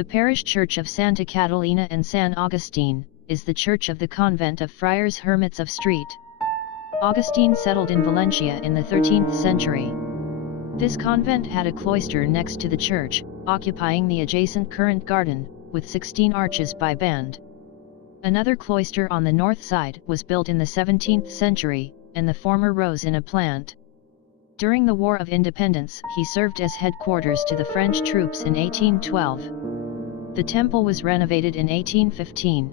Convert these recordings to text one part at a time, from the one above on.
The parish church of Santa Catalina and San Agustin is the church of the convent of Friars Hermits of St. Augustine settled in Valencia in the 13th century. This convent had a cloister next to the church, occupying the adjacent current garden, with 16 arches by band. Another cloister on the north side was built in the 17th century, and the former rose in a plant. During the War of Independence he served as headquarters to the French troops in 1812. The temple was renovated in 1815.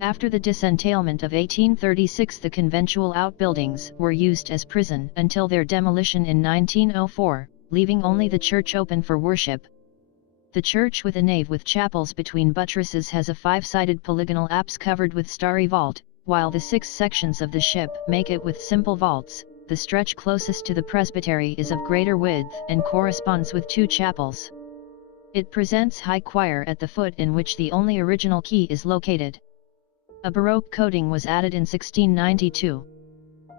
After the disentailment of 1836 the conventual outbuildings were used as prison until their demolition in 1904, leaving only the church open for worship. The church with a nave with chapels between buttresses has a 5-sided polygonal apse covered with starry vault, while the 6 sections of the ship make it with simple vaults. The stretch closest to the presbytery is of greater width and corresponds with 2 chapels. It presents high choir at the foot in which the only original key is located. A Baroque coating was added in 1692.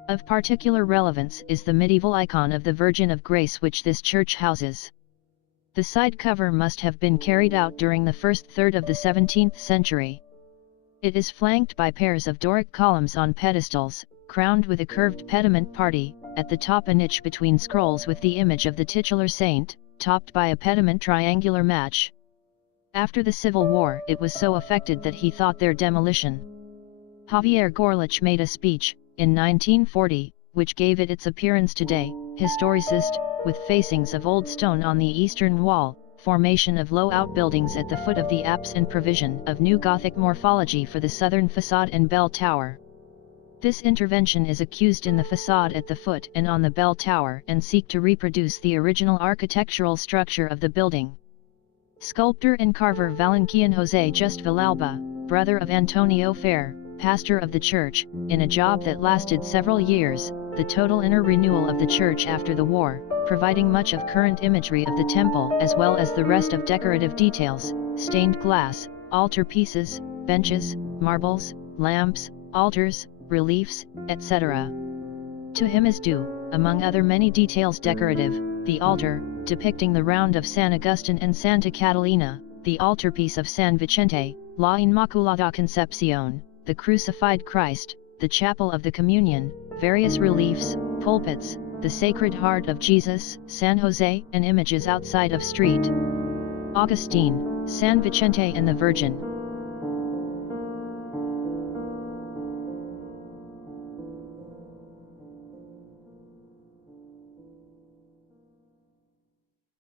Of particular relevance is the medieval icon of the Virgin of Grace which this church houses. The side cover must have been carried out during the first third of the 17th century. It is flanked by pairs of Doric columns on pedestals, crowned with a curved pediment party, at the top a niche between scrolls with the image of the titular saint, topped by a pediment triangular match. After the Civil War it was so affected that he thought their demolition. Javier Gorlich made a speech, in 1940, which gave it its appearance today, historicist, with facings of old stone on the eastern wall, formation of low outbuildings at the foot of the apse and provision of new Gothic morphology for the southern facade and bell tower. This intervention is accused in the facade at the foot and on the bell tower and seek to reproduce the original architectural structure of the building. Sculptor and carver Valencian José Just Villalba, brother of Antonio Fer, pastor of the church, in a job that lasted several years, the total inner renewal of the church after the war, providing much of current imagery of the temple as well as the rest of decorative details, stained glass, altar pieces, benches, marbles, lamps, altars, reliefs, etc. To him is due, among other many details decorative, the altar, depicting the round of San Agustin and Santa Catalina, the altarpiece of San Vicente, La Inmaculada Concepción, the crucified Christ, the chapel of the Communion, various reliefs, pulpits, the Sacred Heart of Jesus, San Jose, and images outside of St. Augustine, San Vicente and the Virgin.